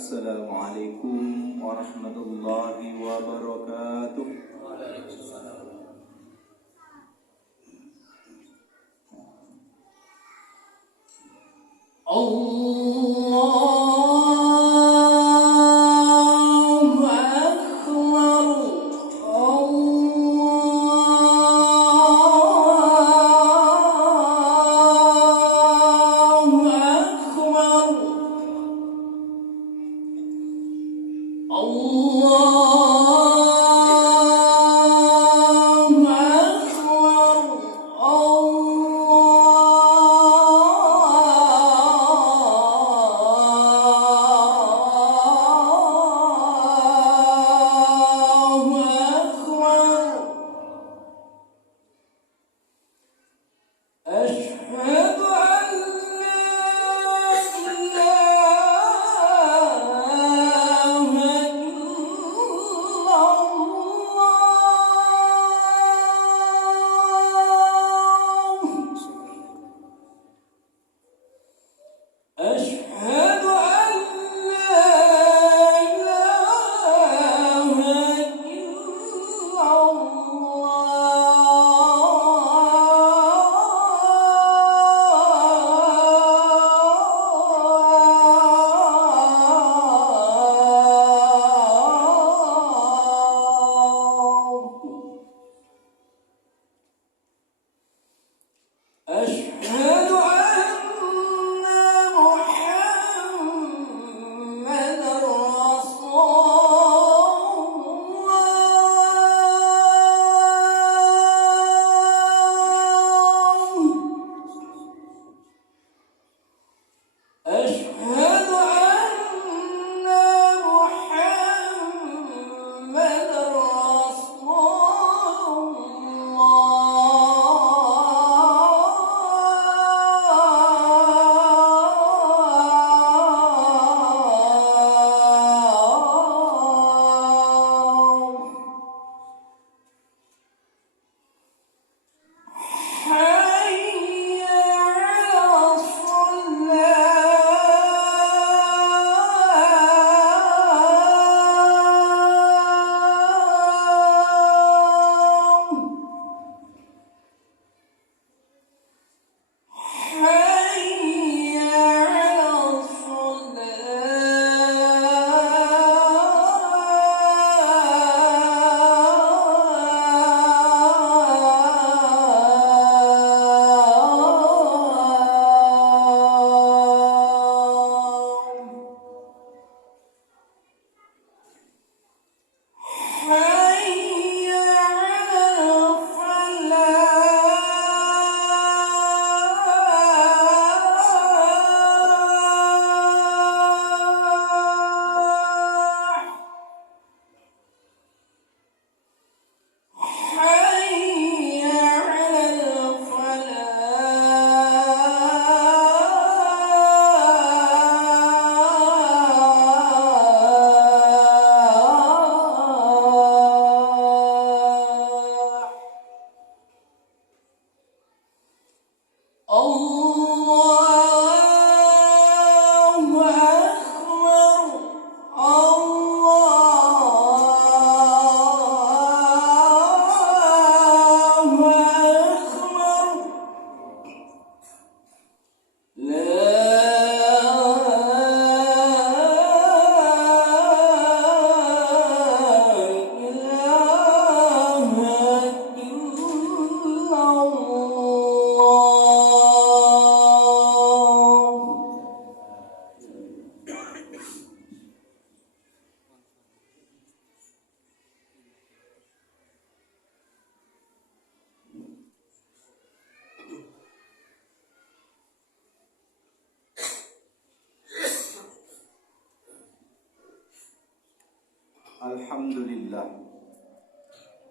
Assalamualaikum warahmatullahi wabarakatuh.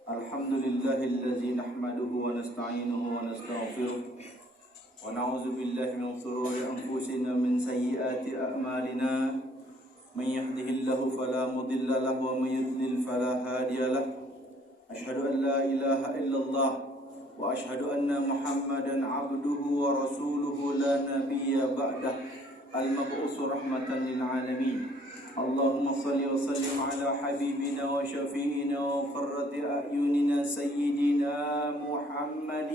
Alhamdulillahilladzi nahmaduhu wa nasta'inuhu wa nastaghfiruh wa na'udzu billahi min shururi anfusina min sayyiati a'malina may yahdihillahu fala mudilla lahu wa may yudlil fala hadiya lahu asyhadu an la ilaha illallah wa asyhadu anna Muhammadan abduhu wa rasuluhu la nabiyya ba'dah al-mab'uts rahmatan lil alamin اللهم صل وسلم على حبيبنا وشفيعنا وقرة أعيننا سيدنا محمد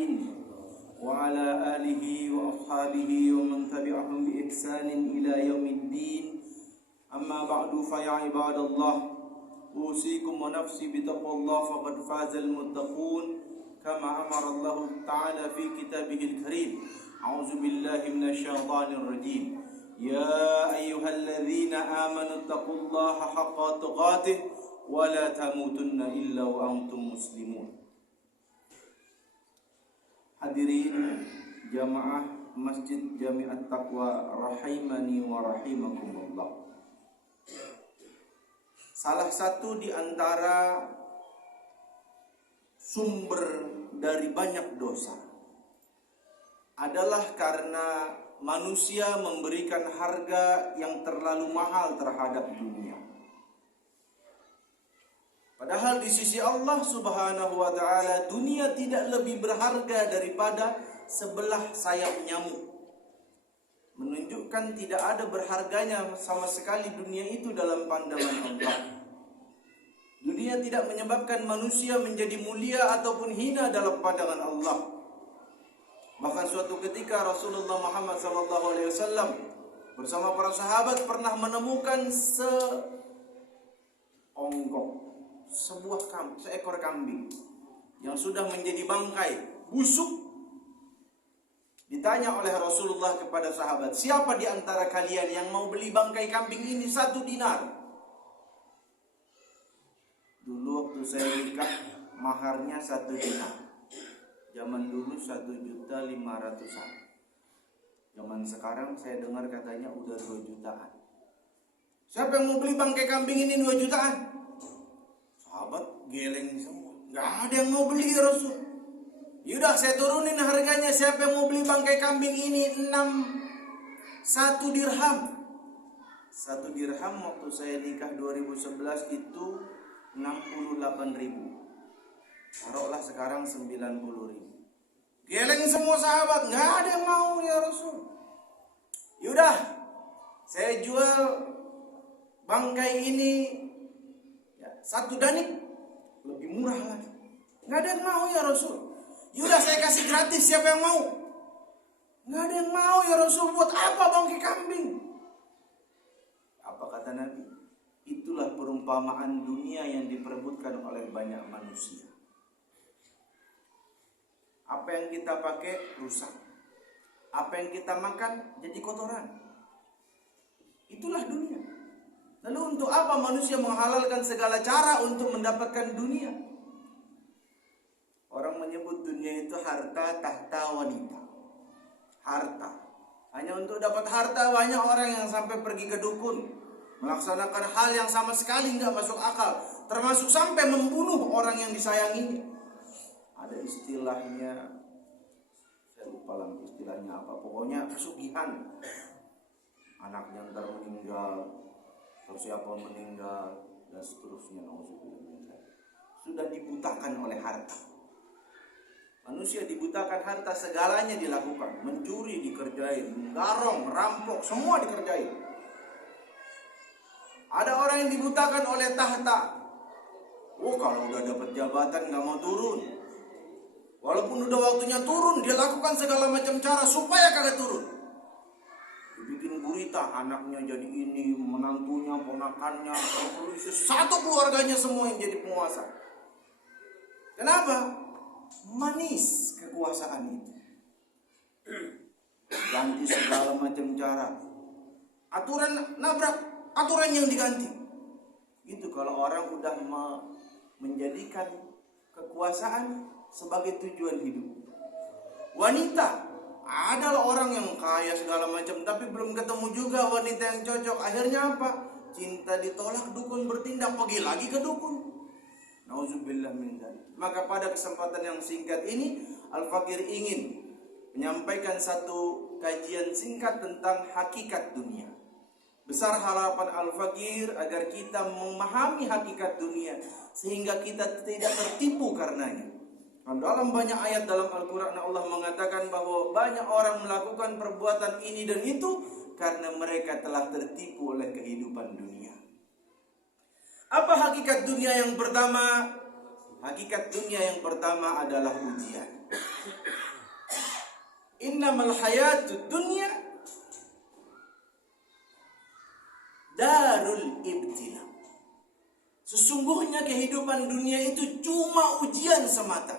وعلى آله وأصحابه ومن تبعهم بإحسان إلى يوم الدين. أما بعد فيا عباد الله أوصيكم ونفسي بتقوى الله فقد فاز المتقون كما أمر الله تعالى في كتابه الكريم. أعوذ بالله من الشيطان الرجيم. يا أيها الذين آمنوا اتقوا الله حق تقاته ولا تموتن إلا وأنتم مسلمون. Hadirin jamaah Masjid Jami'at Taqwa rahimani wa rahimakumullah. Salah satu di antara sumber dari banyak dosa adalah karena manusia memberikan harga yang terlalu mahal terhadap dunia. Padahal di sisi Allah Subhanahu wa ta'ala dunia tidak lebih berharga daripada sebelah sayap nyamuk. Menunjukkan tidak ada berharganya sama sekali dunia itu dalam pandangan Allah. Dunia tidak menyebabkan manusia menjadi mulia ataupun hina dalam pandangan Allah. Bahkan suatu ketika Rasulullah Muhammad SAW bersama para sahabat pernah menemukan seekor kambing yang sudah menjadi bangkai, busuk. Ditanya oleh Rasulullah kepada sahabat, siapa di antara kalian yang mau beli bangkai kambing ini 1 dinar? Dulu waktu saya nikah maharnya 1 dinar. Zaman dulu 1.500.000. Zaman sekarang saya dengar katanya udah 2 jutaan. Siapa yang mau beli bangkai kambing ini 2 jutaan? Sahabat geleng semua. Gak ada yang mau beli ya Rasul. Yaudah saya turunin harganya. Siapa yang mau beli bangkai kambing ini 1 dirham. 1 dirham waktu saya nikah 2011 itu 68.000. Taruhlah sekarang 90.000. Geleng semua sahabat, nggak ada yang mau ya Rasul. Yaudah, saya jual bangkai ini 1 danik, lebih murah lagi. Nggak ada yang mau ya Rasul. Yaudah saya kasih gratis, siapa yang mau? Nggak ada yang mau ya Rasul. Buat apa bangkai kambing? Apa kata Nabi? Itulah perumpamaan dunia yang diperebutkan oleh banyak manusia. Apa yang kita pakai rusak. Apa yang kita makan jadi kotoran. Itulah dunia. Lalu untuk apa manusia menghalalkan segala cara untuk mendapatkan dunia? Orang menyebut dunia itu harta tahta wanita. Harta. Hanya untuk dapat harta banyak orang yang sampai pergi ke dukun, melaksanakan hal yang sama sekali nggak masuk akal, termasuk sampai membunuh orang yang disayanginya. Ada istilahnya, saya lupa lagi istilahnya apa, pokoknya pesugihan. Anaknya ntar meninggal, terus siapa meninggal, dan seterusnya. Sudah dibutakan oleh harta. Manusia dibutakan harta, segalanya dilakukan. Mencuri dikerjain, menggarong, merampok, semua dikerjain. Ada orang yang dibutakan oleh tahta. Oh kalau udah dapat jabatan gak mau turun. Walaupun udah waktunya turun, dia lakukan segala macam cara supaya kagak turun. Dibikin gurita, anaknya jadi ini, menantunya, ponakannya, satu keluarganya semua yang jadi penguasa. Kenapa? Manis kekuasaan itu. Ganti segala macam cara. Aturan nabrak, aturan yang diganti. Itu kalau orang udah menjadikan kekuasaan sebagai tujuan hidup. Wanita adalah orang yang kaya segala macam, tapi belum ketemu juga wanita yang cocok. Akhirnya apa? Cinta ditolak, dukun bertindak, pergi lagi ke dukun. Nauzubillah min dzalik. Maka pada kesempatan yang singkat ini, Al-Fakir ingin menyampaikan satu kajian singkat tentang hakikat dunia. Besar harapan Al-Fakir agar kita memahami hakikat dunia sehingga kita tidak tertipu karenanya. Dalam banyak ayat dalam Al-Quran Allah mengatakan bahwa banyak orang melakukan perbuatan ini dan itu karena mereka telah tertipu oleh kehidupan dunia. Apa hakikat dunia yang pertama? Hakikat dunia yang pertama adalah ujian. Innamal hayatud dunya darul ibtila. Sesungguhnya kehidupan dunia itu cuma ujian semata.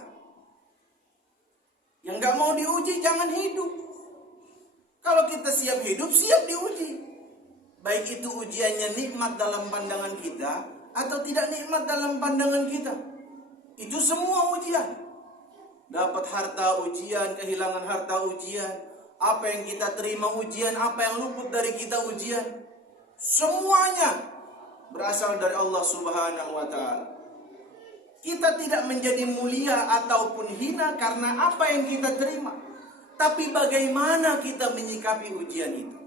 Yang gak mau diuji jangan hidup. Kalau kita siap hidup, siap diuji. Baik itu ujiannya nikmat dalam pandangan kita atau tidak nikmat dalam pandangan kita. Itu semua ujian. Dapat harta ujian, kehilangan harta ujian. Apa yang kita terima ujian, apa yang luput dari kita ujian. Semuanya berasal dari Allah Subhanahu wa ta'ala. Kita tidak menjadi mulia ataupun hina karena apa yang kita terima. Tapi bagaimana kita menyikapi ujian itu?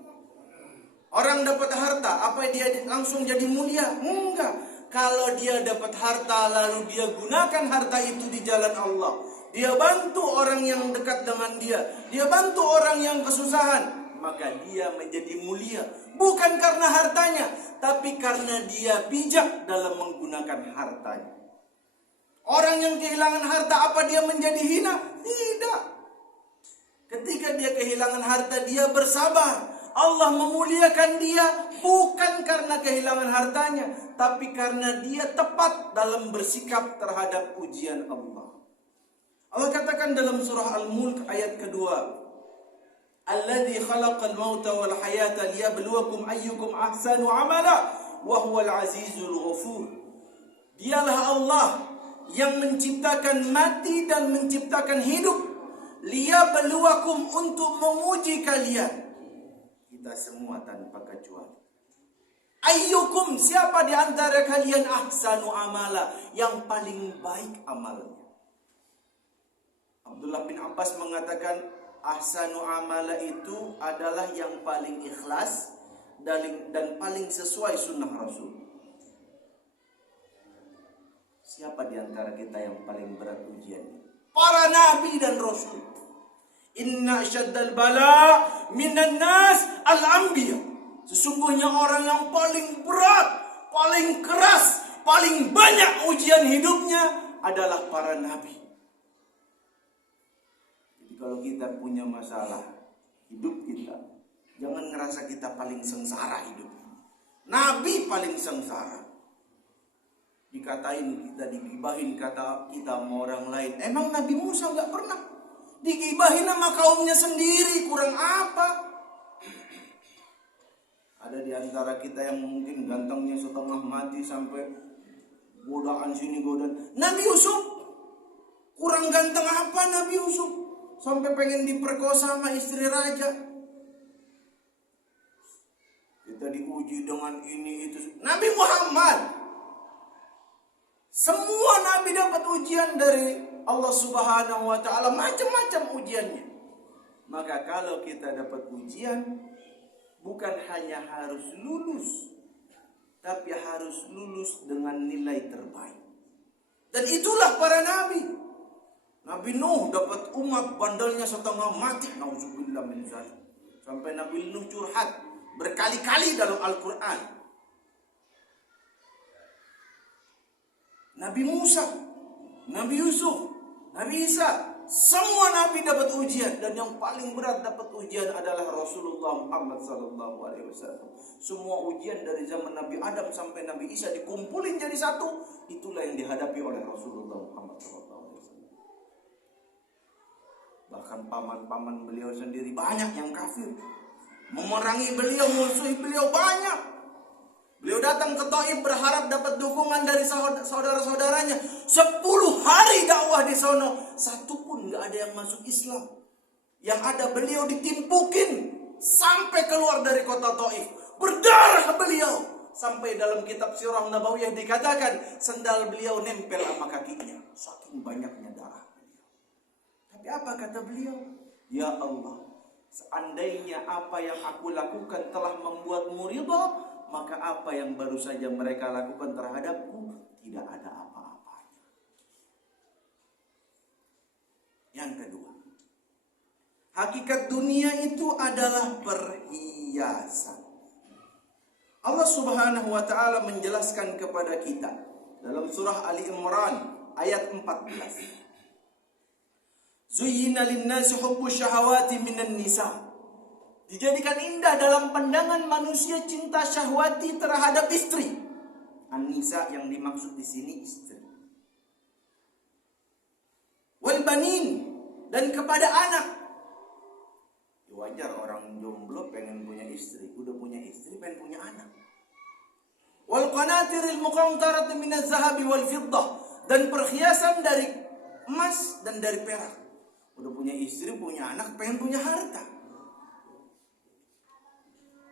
Orang dapat harta, apa dia langsung jadi mulia? Enggak. Kalau dia dapat harta lalu dia gunakan harta itu di jalan Allah. Dia bantu orang yang dekat dengan dia. Dia bantu orang yang kesusahan. Maka dia menjadi mulia. Bukan karena hartanya, tapi karena dia bijak dalam menggunakan hartanya. Orang yang kehilangan harta, apa dia menjadi hina? Tidak. Ketika dia kehilangan harta, dia bersabar. Allah memuliakan dia bukan karena kehilangan hartanya, tapi karena dia tepat dalam bersikap terhadap ujian Allah. Allah katakan dalam surah Al-Mulk ayat kedua, Alladzi khalaqal mauta wal hayata liyabluwakum ayyukum ahsanu amala wa huwal azizul ghafur. Dialah Allah yang menciptakan mati dan menciptakan hidup, liyabluwakum, untuk menguji kalian. Kita semua tanpa kecuali. Ayyukum, siapa di antara kalian ahsanu amala, yang paling baik amalnya. Abdullah bin Abbas mengatakan ahsanu amala itu adalah yang paling ikhlas dan paling sesuai sunnah Rasul. Siapa di antara kita yang paling berat ujiannya? Para nabi dan rasul. Inna syaddal bala minan nas al-anbiya. Sesungguhnya orang yang paling berat, paling keras, paling banyak ujian hidupnya adalah para nabi. Jadi kalau kita punya masalah hidup kita, jangan ngerasa kita paling sengsara hidup. Nabi paling sengsara. Dikatain kita, digibahin kata kita sama orang lain. Emang Nabi Musa gak pernah digibahin sama kaumnya sendiri? Kurang apa? Ada di antara kita yang mungkin gantengnya setengah mati sampai godaan sini godaan. Nabi Yusuf kurang ganteng apa Nabi Yusuf? Sampai pengen diperkosa sama istri raja. Kita diuji dengan ini itu. Nabi Muhammad, semua nabi dapat ujian dari Allah Subhanahu wa ta'ala, macam-macam ujiannya. Maka kalau kita dapat ujian, bukan hanya harus lulus, tapi harus lulus dengan nilai terbaik. Dan itulah para nabi. Nabi Nuh dapat umat bandelnya setengah mati, nauzubillah min dzalik. Sampai Nabi Nuh curhat berkali-kali dalam Al-Quran. Nabi Musa, Nabi Yusuf, Nabi Isa, semua nabi dapat ujian, dan yang paling berat dapat ujian adalah Rasulullah Muhammad SAW. Semua ujian dari zaman Nabi Adam sampai Nabi Isa dikumpulin jadi satu, itulah yang dihadapi oleh Rasulullah Muhammad SAW. Bahkan paman-paman beliau sendiri banyak yang kafir, memerangi beliau, musuhi beliau banyak. Beliau datang ke Taif berharap dapat dukungan dari saudara-saudaranya. 10 hari dakwah di sono, satu pun gak ada yang masuk Islam. Yang ada beliau ditimpukin sampai keluar dari kota Taif. Berdarah beliau. Sampai dalam kitab Sirah Nabawiyah dikatakan sendal beliau nempel sama kakinya, saking banyaknya darah beliau. Tapi apa kata beliau? Ya Allah, seandainya apa yang aku lakukan telah membuatmu ridha, maka apa yang baru saja mereka lakukan terhadapku tidak ada apa-apanya. Yang kedua, hakikat dunia itu adalah perhiasan. Allah Subhanahu wa taala menjelaskan kepada kita dalam surah Ali Imran ayat 14. Zuyyina lin-nasi hubbu syahawati minan nisa. Dijadikan indah dalam pandangan manusia cinta syahwati terhadap istri. An-nisa yang dimaksud di sini istri. Wal banin, dan kepada anak. Wajar orang jomblo pengen punya istri, udah punya istri pengen punya anak. Wal qanatiril muqantarati minaz zahabi wal fiddah, dan perhiasan dari emas dan dari perak. Udah punya istri, punya anak, pengen punya harta.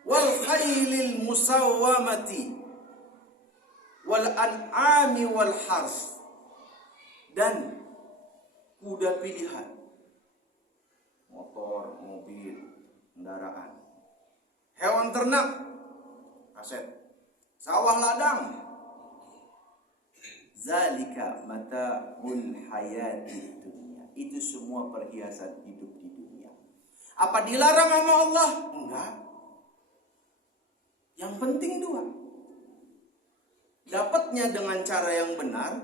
Wal khailil musawwamati wal an'ami wal hars, dan kuda pilihan, motor, mobil, kendaraan, hewan ternak, aset, sawah ladang. Zalika mata'ul hayati dunia. Itu semua perhiasan hidup di dunia. Apa dilarang sama Allah? Enggak. Yang penting dua. Dapatnya dengan cara yang benar,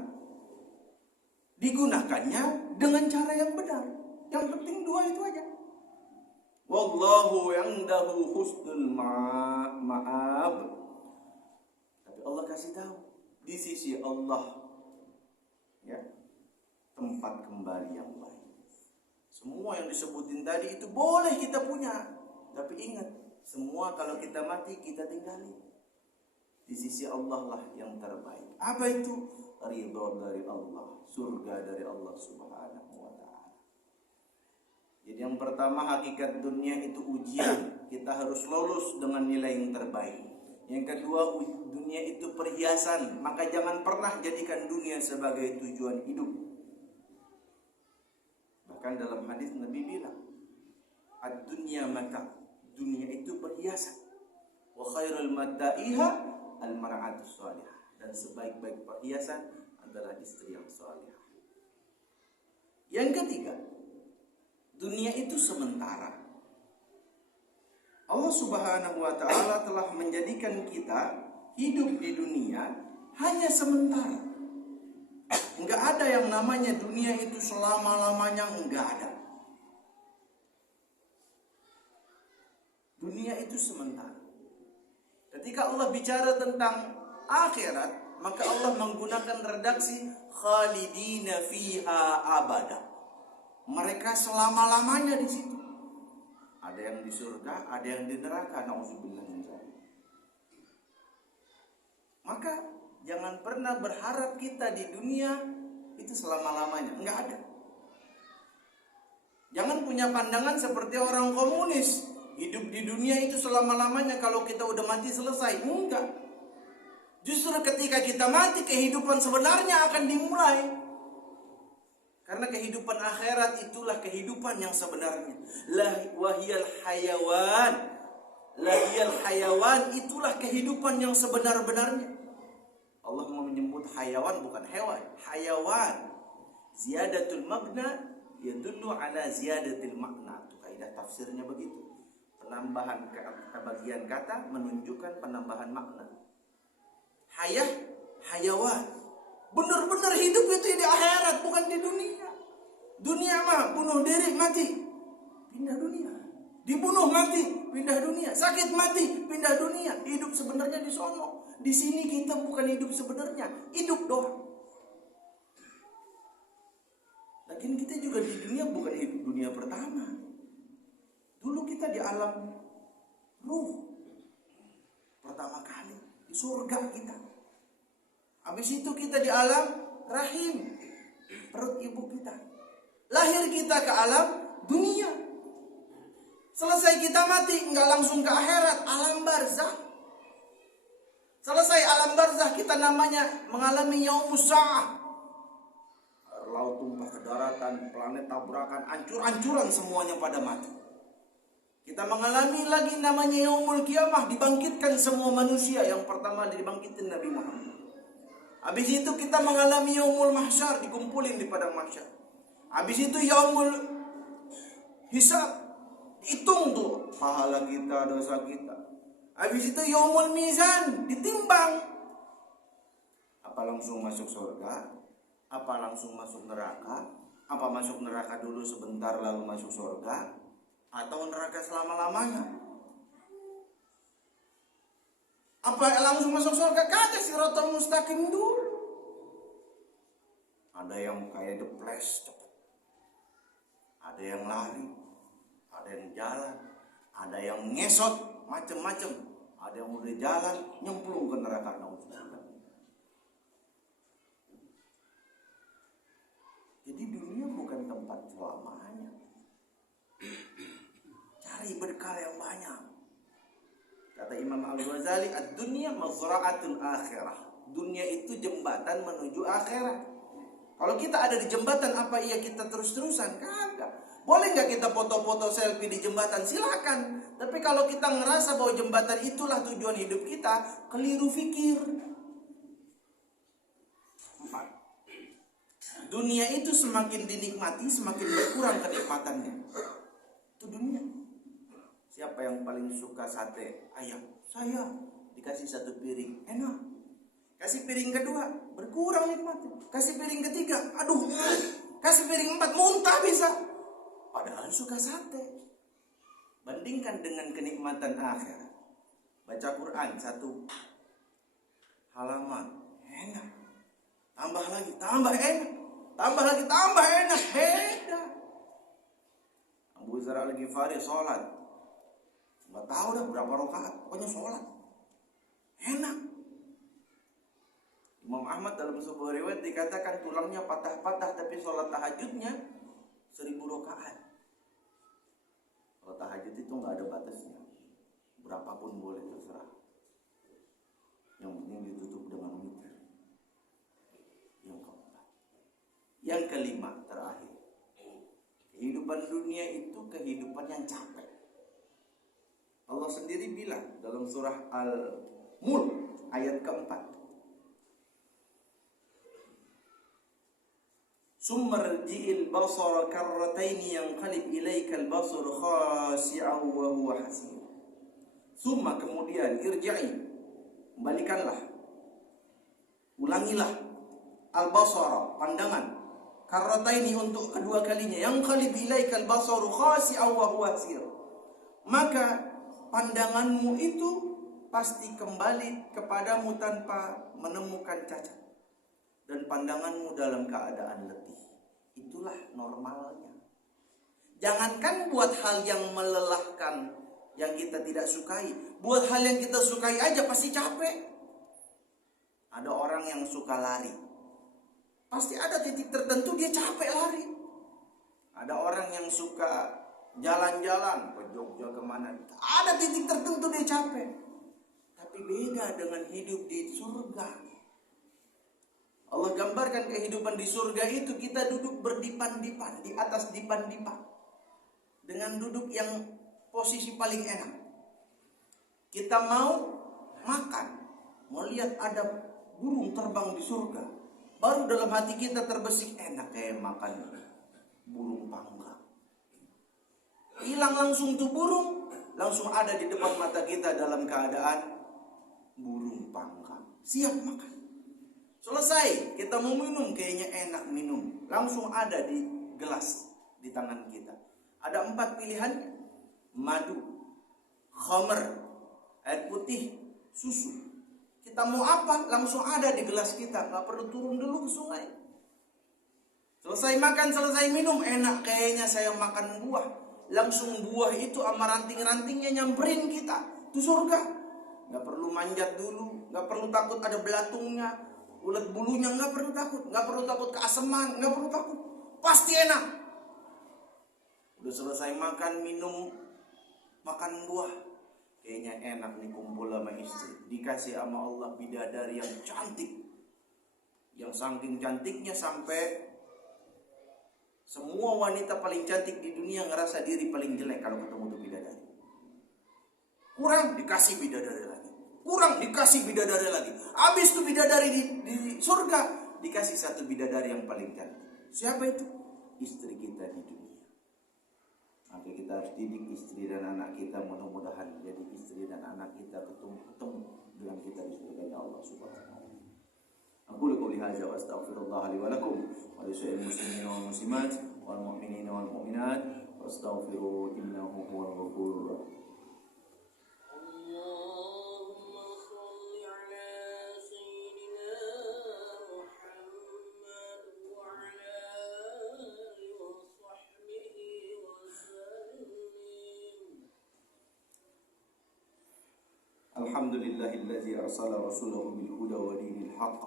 digunakannya dengan cara yang benar. Yang penting dua itu aja. Wallahu indahu husnul ma'ab. Tapi Allah kasih tahu, di sisi Allah ya, tempat kembali yang baik. Semua yang disebutin tadi itu boleh kita punya, tapi ingat, semua kalau kita mati kita tinggalin. Di sisi Allah lah yang terbaik. Apa itu? Ridho dari Allah, surga dari Allah Subhanahu wa ta'ala. Jadi yang pertama, hakikat dunia itu ujian. Kita harus lolos dengan nilai yang terbaik. Yang kedua, dunia itu perhiasan. Maka jangan pernah jadikan dunia sebagai tujuan hidup. Bahkan dalam hadis Nabi bilang, ad-dunya mata', dunia itu perhiasan. Wa khairul mata'iha al-mar'atus salihah, dan sebaik-baik perhiasan adalah istri yang salihah. Yang ketiga, dunia itu sementara. Allah Subhanahu wa ta'ala telah menjadikan kita hidup di dunia hanya sementara. Enggak ada yang namanya dunia itu selama-lamanya, enggak ada. Dunia itu sementara. Ketika Allah bicara tentang akhirat, maka Allah menggunakan redaksi khalidina fiha abada. Mereka selama-lamanya di situ. Ada yang di surga, ada yang di neraka. Nauzubillah min dzalik. Maka jangan pernah berharap kita di dunia itu selama-lamanya. Enggak ada. Jangan punya pandangan seperti orang komunis. Hidup di dunia itu selama-lamanya, kalau kita udah mati selesai. Enggak. Justru ketika kita mati, kehidupan sebenarnya akan dimulai. Karena kehidupan akhirat itulah kehidupan yang sebenarnya. Wahiyal hayawan. Lahiyal hayawan, itulah kehidupan yang sebenar-benarnya. Allah mau menyebut hayawan, bukan hewan. Hayawan. Ziyadatul magna yadullu ala ziyadatil makna. Itu kaidah tafsirnya begitu. Penambahan bagian kata menunjukkan penambahan makna. Hayawan. Benar-benar hidup itu di akhirat, bukan di dunia. Dunia mah bunuh diri, mati, pindah dunia. Dibunuh, mati, pindah dunia. Sakit, mati, pindah dunia. Hidup sebenarnya di sono. Di sini kita bukan hidup sebenarnya, hidup doang. Lagian kita juga di dunia bukan hidup dunia pertama. Dulu kita di alam ruh pertama kali, di surga kita. Habis itu kita di alam rahim, perut ibu kita. Lahir kita ke alam dunia. Selesai kita mati, enggak langsung ke akhirat, alam barzakh. Selesai alam barzakh, kita namanya mengalami yaumus sa'ah. Laut tumpah ke daratan, planet tabrakan, hancur-hancuran semuanya pada mati. Kita mengalami lagi namanya yaumul kiamah, dibangkitkan semua manusia. Yang pertama dibangkitin Nabi Muhammad. Habis itu kita mengalami yaumul mahsyar, dikumpulin di padang mahsyar. Habis itu yaumul hisab, hitung tuh pahala kita, dosa kita. Habis itu yaumul mizan, ditimbang. Apa langsung masuk surga? Apa langsung masuk neraka? Apa masuk neraka dulu sebentar lalu masuk surga? Atau neraka selama-lamanya? Apa langsung masuk surga? Kagak, siratal mustaqim dulu. Ada yang kayak the flash cepet. Ada yang lari, ada yang jalan, ada yang ngesot, macem-macem. Ada yang udah jalan, nyemplung ke neraka. Jadi dunia bukan tempat selamanya. Cari berkah yang banyak. Kata Imam Al-Ghazali, ad-dunya mazra'atul akhirah. Dunia itu jembatan menuju akhirat. Kalau kita ada di jembatan, apa iya kita terus-terusan? Kagak. Boleh nggak kita foto-foto selfie di jembatan? Silakan. Tapi kalau kita ngerasa bahwa jembatan itulah tujuan hidup kita, keliru fikir. 4. Dunia itu semakin dinikmati, semakin berkurang kenikmatannya. Itu dunia. Siapa yang paling suka sate ayam? Saya. Dikasih 1 piring, enak. Kasih piring kedua, berkurang nikmatnya. Kasih piring ketiga, aduh. Kasih piring 4, muntah bisa. Padahal suka sate. Bandingkan dengan kenikmatan akhirat. Baca Quran 1 halaman, enak. Tambah lagi, tambah enak. Tambah lagi, tambah enak. Beda. Abu Dzar Al-Ghifari sholat, nggak tahu dah berapa rakaat, pokoknya sholat enak. Imam Ahmad dalam sebuah riwayat dikatakan tulangnya patah-patah, tapi sholat tahajudnya 1000 rakaat. Kalau tahajud itu nggak ada batasnya, berapapun boleh, terserah. Yang penting ditutup dengan witir. Yang keempat, yang kelima terakhir, kehidupan dunia itu kehidupan yang capek. Allah sendiri bilang dalam surah Al-Mulk ayat keempat, Summarji'il basara karrataini yanqalib ilaikal basaru khasi'an wa huwa hasir. Summa, kemudian, irji'i, kembalikanlah, ulangilah, al-basara, pandangan, karrataini, untuk kedua kalinya, yanqalib ilaikal basaru khasi'an wa huwa hasir. Maka pandanganmu itu pasti kembali kepadamu tanpa menemukan cacat, dan pandanganmu dalam keadaan letih. Itulah normalnya. Jangankan buat hal yang melelahkan, yang kita tidak sukai, buat hal yang kita sukai aja pasti capek. Ada orang yang suka lari, pasti ada titik tertentu dia capek lari. Ada orang yang suka jalan-jalan ke Jogja kemana, ada titik tertentu dia capek. Tapi beda dengan hidup di surga. Allah gambarkan kehidupan di surga itu, kita duduk berdipan-dipan di atas dipan-dipan, dengan duduk yang posisi paling enak. Kita mau makan, mau lihat ada burung terbang di surga, baru dalam hati kita terbesit, enak kayak makan burung panggang. Hilang langsung tuh burung, langsung ada di depan mata kita dalam keadaan burung panggang, siap makan. Selesai, kita mau minum, kayaknya enak minum, langsung ada di gelas di tangan kita. Ada 4 pilihan: madu, khamr, air putih, susu. Kita mau apa, langsung ada di gelas kita, gak perlu turun dulu ke sungai. Selesai makan, selesai minum, enak kayaknya saya makan buah. Langsung buah itu sama ranting-rantingnya nyamperin kita. Itu surga. Gak perlu manjat dulu, gak perlu takut ada belatungnya, ulet bulunya, nggak perlu takut keaseman, nggak perlu takut, pasti enak. Udah selesai makan, minum, makan buah, kayaknya enak nih kumpul sama istri, dikasih sama Allah bidadari yang cantik, yang saking cantiknya sampai semua wanita paling cantik di dunia ngerasa diri paling jelek kalau ketemu tuh bidadari. Kurang, dikasih bidadari lagi. Kurang, dikasih bidadari lagi. Habis tuh bidadari di surga, dikasih 1 bidadari yang paling cantik. Siapa itu? Istri kita di dunia. Maka kita kita harus didik istri dan anak kita, mudah-mudahan jadi istri dan anak kita ketemu dengan kita di surga Allah Subhanahu wa taala. Aqulu qouli hadza wa astaghfirullah li wa lakum wa li sa'iril muslimin wal muslimat wal mu'minin wal mu'minat wastaghfiruhu innahu huwal ghafurur rahim. Alhamdulillahilladzi arsala rasulahu bil huda wa dinil haqq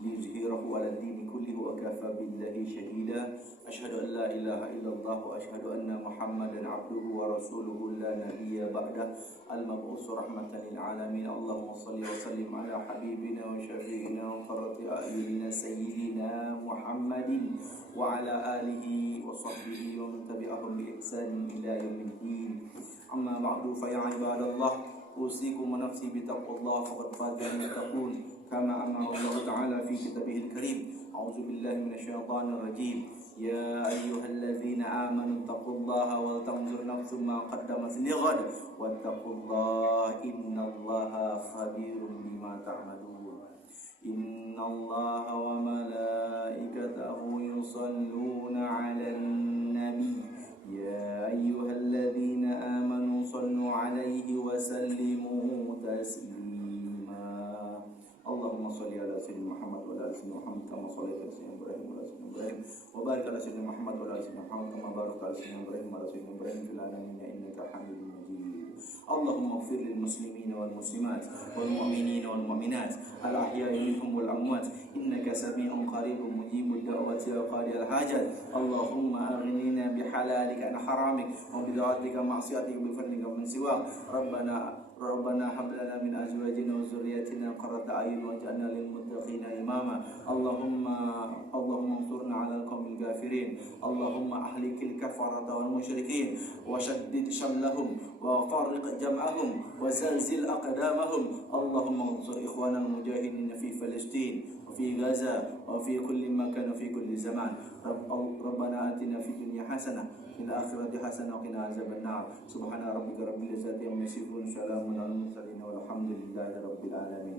liyuzhirahu 'alal dini kullihi wa kafa billahi shahida. Asyhadu an la ilaha illallah wa asyhadu anna Muhammadan 'abduhu wa rasuluhu la nabiyya ba'dah. Al-mab'us rahmatan lil alamin. Allahumma shalli wa sallim ala habibina wa syafi'ina wa qurrati a'yunina sayyidina Muhammadin wa ala alihi wa sahbihi wa man tabi'ahum bi ihsanin ila yaumiddin. Amma ba'du fa ya ibadallah, أوصيكم ونفسي بتقوى الله فقد فاز المتقون كما أمر الله تعالى في كتابه الكريم. أعوذ بالله من الشيطان الرجيم. يا أيها الذين آمنوا اتقوا الله ولتنظر نفس ما قدمت لغد واتقوا الله إن الله خبير بما تعملون. إن الله وملائكته يصلون على النبي يا أيها الذين آمنوا صلوا عليه وسلموا تسليما. اللهم صل على سيدنا محمد وعلى آل سيدنا محمد كما صليت على سيدنا إبراهيم وعلى آل سيدنا إبراهيم وبارك على سيدنا محمد وعلى آل سيدنا محمد كما باركت على سيدنا إبراهيم وعلى آل سيدنا إبراهيم في العالمين إنك حميد مجيد. اللهم اغفر للمسلمين والمسلمات والمؤمنين والمؤمنات الأحياء منهم والأموات إنك سميع قريب مجيب الدعوة وقاضي الحاجات. اللهم أغننا بحلالك عن حرامك وبطاعتك معصيتك بفضلك من سواك. ربنا هب لنا من أزواجنا وذرياتنا قرة أعين واجعلنا للمتقين إماما. اللهم انصرنا على القوم الكافرين. اللهم أهلك الكفرة والمشركين وشدد شملهم وفرق جمعهم وزلزل أقدامهم. اللهم انصر إخواننا المجاهدين في فلسطين وفي غزة وفي كل مكان وفي كل زمان. ربنا آتنا في الدنيا حسنة وفي الآخرة حسنة وقنا عذاب النار. سبحان ربك رب العزة عما يصفون، سلام على المرسلين والحمد لله رب العالمين.